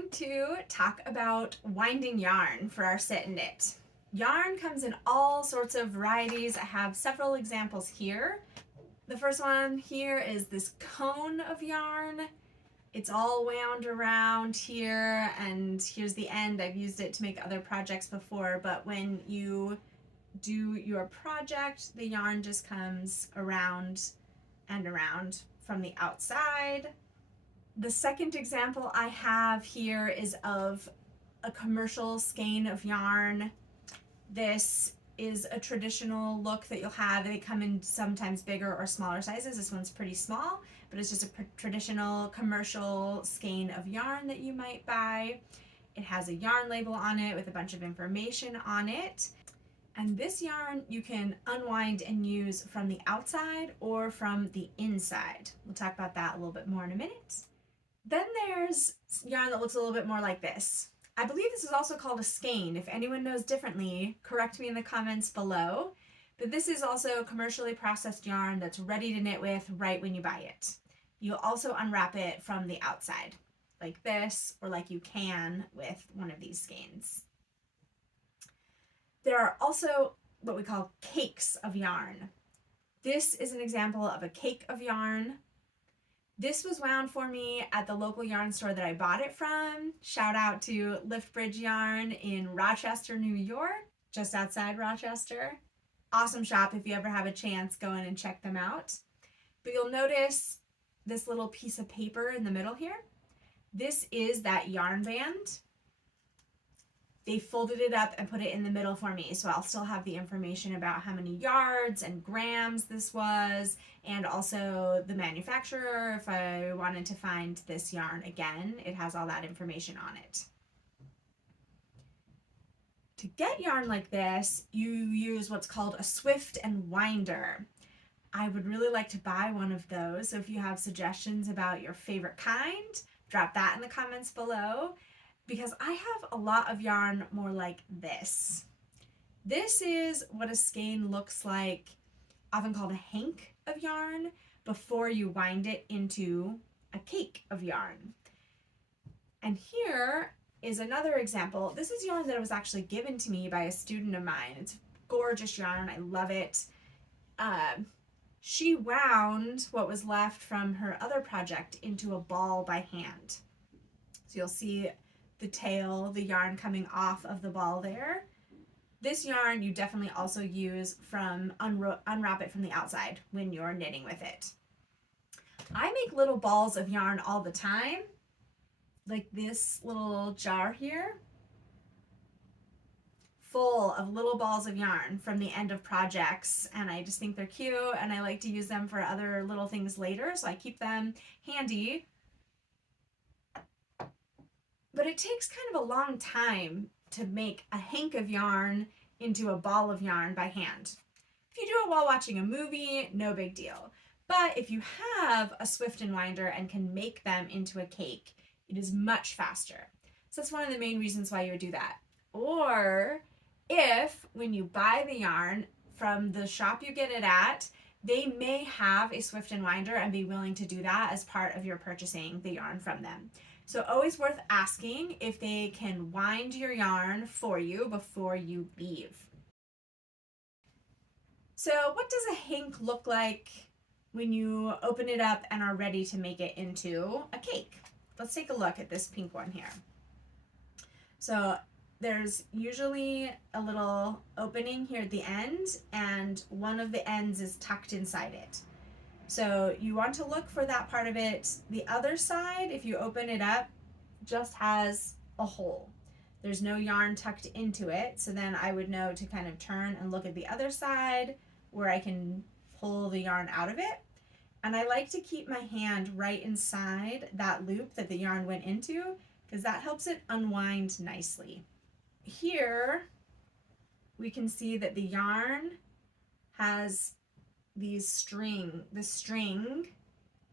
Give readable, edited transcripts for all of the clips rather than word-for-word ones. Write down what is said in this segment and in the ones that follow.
going to talk about winding yarn for our sit and knit. Yarn comes in all sorts of varieties. I have several examples here. The first one here is this cone of yarn. It's all wound around here, and here's the end. I've used it to make other projects before, but when you do your project, the yarn just comes around and around from the outside. The second example I have here is of a commercial skein of yarn. This is a traditional look that you'll have. They come in sometimes bigger or smaller sizes. This one's pretty small, but it's just a traditional commercial skein of yarn that you might buy. It has a yarn label on it with a bunch of information on it. And this yarn you can unwind and use from the outside or from the inside. We'll talk about that a little bit more in a minute. Then there's yarn that looks a little bit more like this. I believe this is also called a skein. If anyone knows differently, correct me in the comments below. But this is also commercially processed yarn that's ready to knit with right when you buy it. You'll also unwrap it from the outside, like this, or like you can with one of these skeins. There are also what we call cakes of yarn. This is an example of a cake of yarn. This was wound for me at the local yarn store that I bought it from. Shout out to Lift Bridge Yarn in Rochester, New York, just outside Rochester. Awesome shop. If you ever have a chance, go in and check them out. But you'll notice this little piece of paper in the middle here. This is that yarn band. They folded it up and put it in the middle for me, so I'll still have the information about how many yards and grams this was, and also the manufacturer. If I wanted to find this yarn again, it has all that information on it. To get yarn like this, you use what's called a swift and winder. I would really like to buy one of those, so if you have suggestions about your favorite kind, drop that in the comments below. Because I have a lot of yarn more like this. This is what a skein looks like, often called a hank of yarn, before you wind it into a cake of yarn. And here is another example. This is yarn that was actually given to me by a student of mine. It's gorgeous yarn. I love it. She wound what was left from her other project into a ball by hand. So you'll see the tail, the yarn coming off of the ball there. This yarn you definitely also use from unwrap it from the outside when you're knitting with it. I make little balls of yarn all the time, like this little jar here, full of little balls of yarn from the end of projects, and I just think they're cute and I like to use them for other little things later, so I keep them handy. But it takes kind of a long time to make a hank of yarn into a ball of yarn by hand. If you do it while watching a movie, no big deal. But if you have a swift and winder and can make them into a cake, it is much faster. So that's one of the main reasons why you would do that. Or if when you buy the yarn from the shop you get it at, they may have a swift and winder and be willing to do that as part of your purchasing the yarn from them. So always worth asking if they can wind your yarn for you before you leave. So what does a hank look like when you open it up and are ready to make it into a cake? Let's take a look at this pink one here. So there's usually a little opening here at the end, and one of the ends is tucked inside it. So you want to look for that part of it. The other side, if you open it up, just has a hole. There's no yarn tucked into it, so then I would know to kind of turn and look at the other side where I can pull the yarn out of it. And I like to keep my hand right inside that loop that the yarn went into, because that helps it unwind nicely. Here we can see that the yarn has this string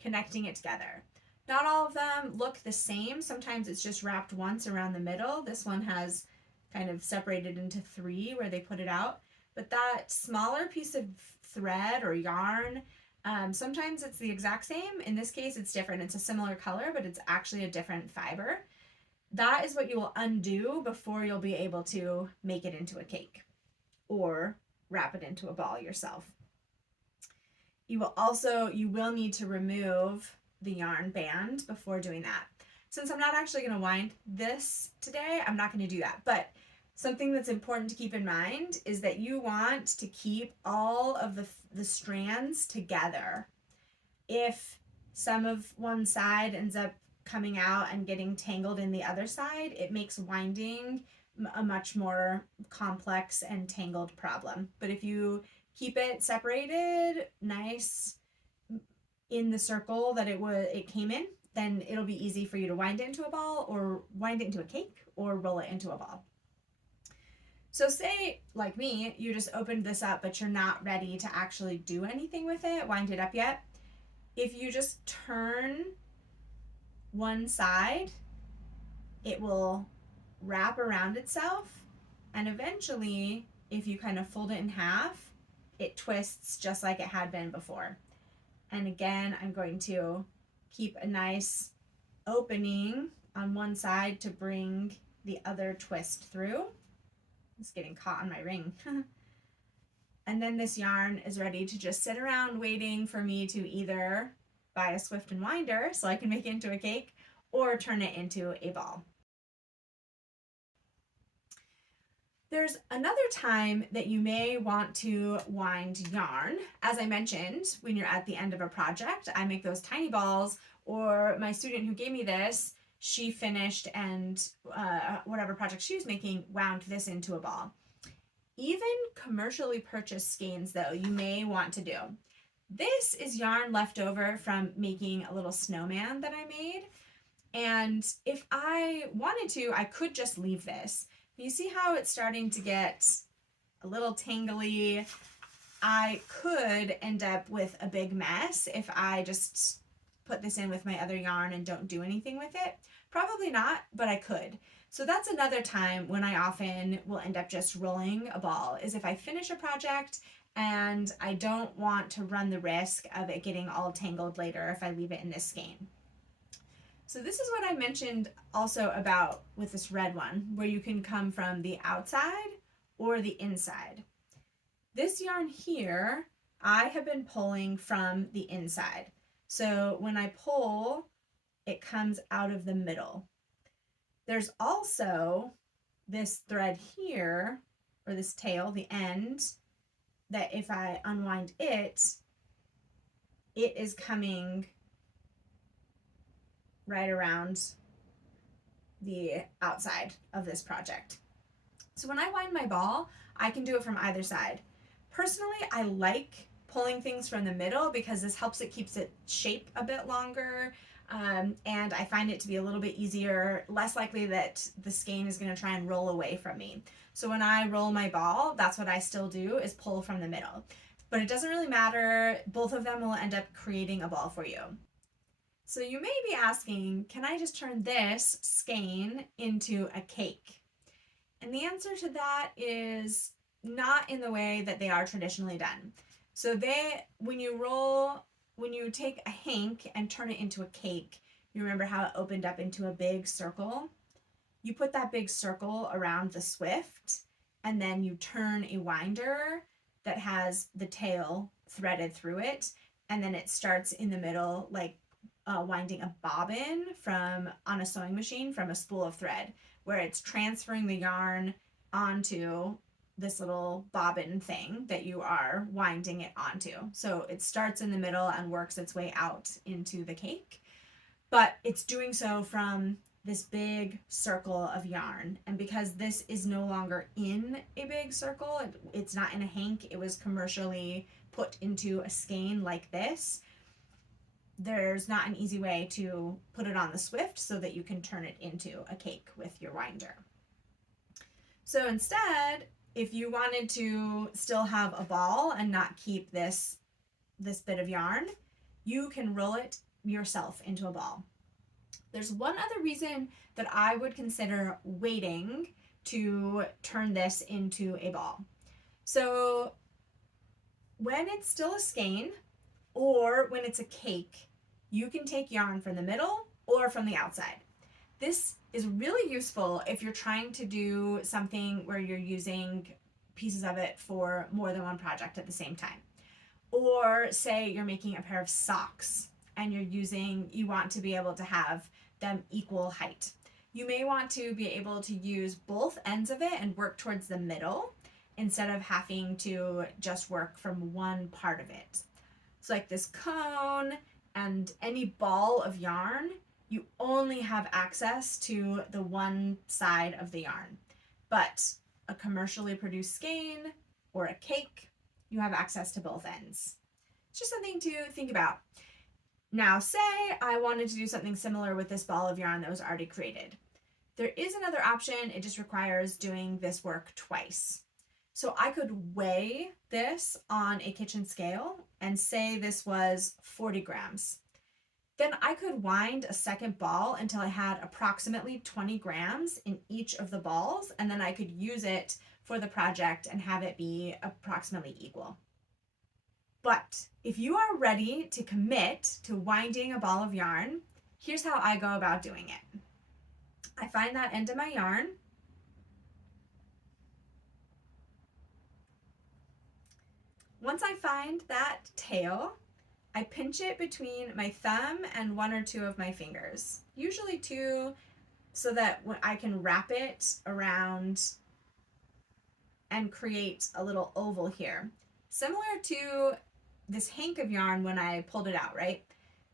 connecting it together. Not all of them look the same. Sometimes it's just wrapped once around the middle. This one has kind of separated into three where they put it out. But that smaller piece of thread or yarn, sometimes it's the exact same. In this case, it's different. It's a similar color, but it's actually a different fiber. that is what you will undo before you'll be able to make it into a cake or wrap it into a ball yourself. You will need to remove the yarn band before doing that. Since I'm not actually going to wind this today, I'm not going to do that. But something that's important to keep in mind is that you want to keep all of the strands together. If some of one side ends up coming out and getting tangled in the other side, it makes winding a much more complex and tangled problem. But if you keep it separated nice in the circle that it came in, then it'll be easy for you to wind it into a ball or wind it into a cake or roll it into a ball. So say, like me, you just opened this up, but you're not ready to actually do anything with it, wind it up yet. If you just turn one side, it will wrap around itself, and eventually, if you kind of fold it in half, it twists just like it had been before. And again, I'm going to keep a nice opening on one side to bring the other twist through. It's getting caught on my ring. And then this yarn is ready to just sit around waiting for me to either buy a Swift and winder so I can make it into a cake or turn it into a ball. There's another time that you may want to wind yarn. As I mentioned, when you're at the end of a project, I make those tiny balls, or my student who gave me this, she finished and whatever project she was making, wound this into a ball. Even commercially purchased skeins, though, you may want to do. This is yarn left over from making a little snowman that I made. And if I wanted to, I could just leave this. You see how it's starting to get a little tangly? I could end up with a big mess if I just put this in with my other yarn and don't do anything with it. Probably not, but I could. So that's another time when I often will end up just rolling a ball, is if I finish a project and I don't want to run the risk of it getting all tangled later if I leave it in this skein. So this is what I mentioned also about with this red one, where you can come from the outside or the inside. This yarn here, I have been pulling from the inside. So when I pull, it comes out of the middle. There's also this thread here, or this tail, the end, that if I unwind it, it is coming right around the outside of this project. So when I wind my ball, I can do it from either side. Personally, I like pulling things from the middle because this helps it keeps its shape a bit longer, and I find it to be a little bit easier, less likely that the skein is going to try and roll away from me. So when I roll my ball, that's what I still do, is pull from the middle. But it doesn't really matter, both of them will end up creating a ball for you. So you may be asking, can I just turn this skein into a cake? And the answer to that is not in the way that they are traditionally done. So when you take a hank and turn it into a cake, you remember how it opened up into a big circle? You put that big circle around the Swift, and then you turn a winder that has the tail threaded through it, and then it starts in the middle like winding a bobbin on a sewing machine from a spool of thread, where it's transferring the yarn onto this little bobbin thing that you are winding it onto. So it starts in the middle and works its way out into the cake, but it's doing so from this big circle of yarn. And because this is no longer in a big circle, it's not in a hank, it was commercially put into a skein like this, there's not an easy way to put it on the Swift so that you can turn it into a cake with your winder. So instead, if you wanted to still have a ball and not keep this bit of yarn, you can roll it yourself into a ball. There's one other reason that I would consider waiting to turn this into a ball. So when it's still a skein, or when it's a cake, you can take yarn from the middle or from the outside. This is really useful if you're trying to do something where you're using pieces of it for more than one project at the same time. Or say you're making a pair of socks and you want to be able to have them equal height. You may want to be able to use both ends of it and work towards the middle instead of having to just work from one part of it. So like this cone and any ball of yarn, you only have access to the one side of the yarn. But a commercially produced skein or a cake, you have access to both ends. It's just something to think about. Now, say I wanted to do something similar with this ball of yarn that was already created. There is another option, it just requires doing this work twice. So I could weigh this on a kitchen scale and say this was 40 grams. Then I could wind a second ball until I had approximately 20 grams in each of the balls, and then I could use it for the project and have it be approximately equal. But if you are ready to commit to winding a ball of yarn, here's how I go about doing it. I find that end of my yarn. Once I find that tail, I pinch it between my thumb and one or two of my fingers, usually two, so that I can wrap it around and create a little oval here, similar to this hank of yarn when I pulled it out, right?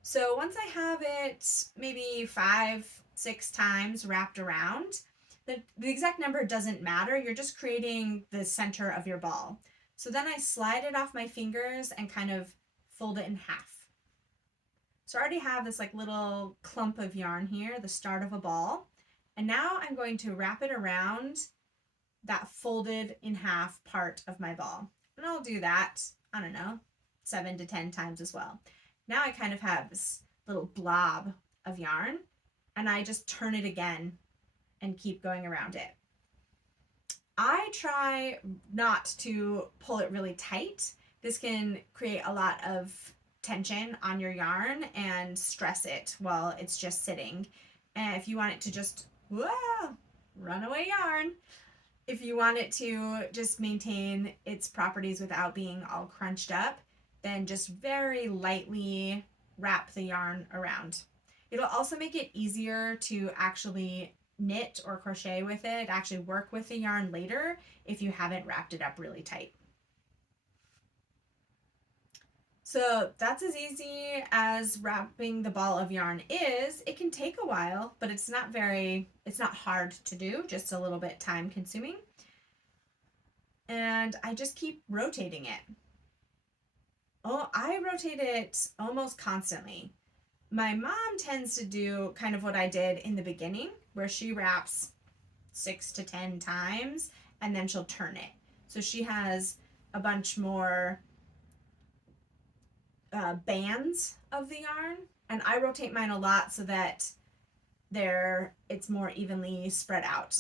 So once I have it maybe 5-6 times wrapped around, the exact number doesn't matter, you're just creating the center of your ball. So then I slide it off my fingers and kind of fold it in half. So I already have this like little clump of yarn here, the start of a ball. And now I'm going to wrap it around that folded in half part of my ball. And I'll do that, I don't know, 7 to 10 times as well. Now I kind of have this little blob of yarn and I just turn it again and keep going around it. I try not to pull it really tight. This can create a lot of tension on your yarn and stress it while it's just sitting. And if you want it to just, whoa, runaway yarn, if you want it to just maintain its properties without being all crunched up, then just very lightly wrap the yarn around. It'll also make it easier to actually knit or crochet with it, actually work with the yarn later if you haven't wrapped it up really tight. So that's as easy as wrapping the ball of yarn is. It can take a while, but it's not hard to do, just a little bit time consuming. And I just keep rotating it. Oh, I rotate it almost constantly. My mom tends to do kind of what I did in the beginning, where she wraps 6 to 10 times and then she'll turn it. So she has a bunch more bands of the yarn, and I rotate mine a lot so that it's more evenly spread out.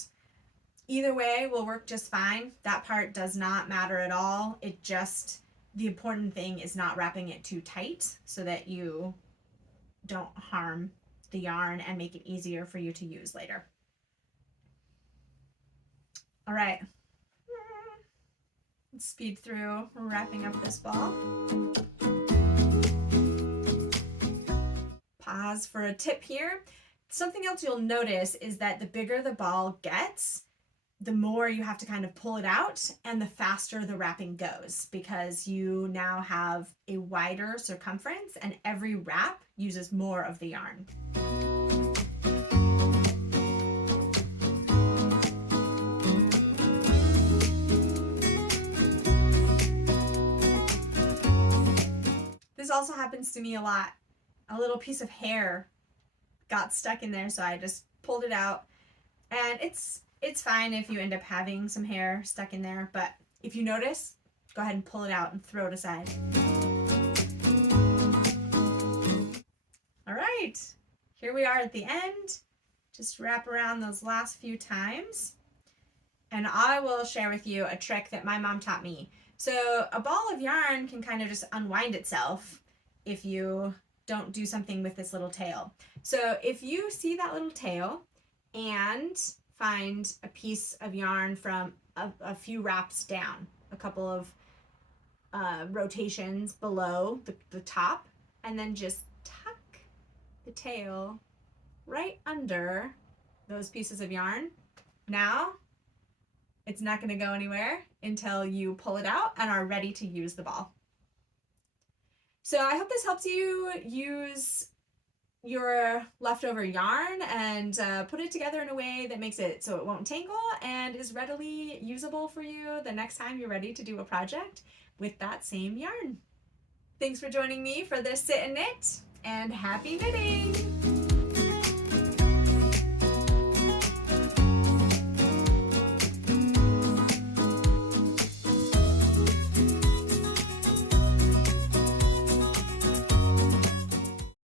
Either way will work just fine. That part does not matter at all. The important thing is not wrapping it too tight so that you don't harm the yarn and make it easier for you to use later. All right, let's speed through wrapping up this ball. Pause for a tip here. Something else you'll notice is that the bigger the ball gets, the more you have to kind of pull it out and the faster the wrapping goes, because you now have a wider circumference and every wrap uses more of the yarn. This also happens to me a lot. A little piece of hair got stuck in there, so I just pulled it out. And it's fine if you end up having some hair stuck in there, but if you notice, go ahead and pull it out and throw it aside. All right, here we are at the end. Just wrap around those last few times. And I will share with you a trick that my mom taught me. So a ball of yarn can kind of just unwind itself if you don't do something with this little tail. So if you see that little tail, and find a piece of yarn from a few wraps down, a couple of rotations below the top, and then just tuck the tail right under those pieces of yarn. Now it's not going to go anywhere until you pull it out and are ready to use the ball. So I hope this helps you use your leftover yarn and put it together in a way that makes it so it won't tangle and is readily usable for you the next time you're ready to do a project with that same yarn. Thanks for joining me for this Sit and Knit, and happy knitting!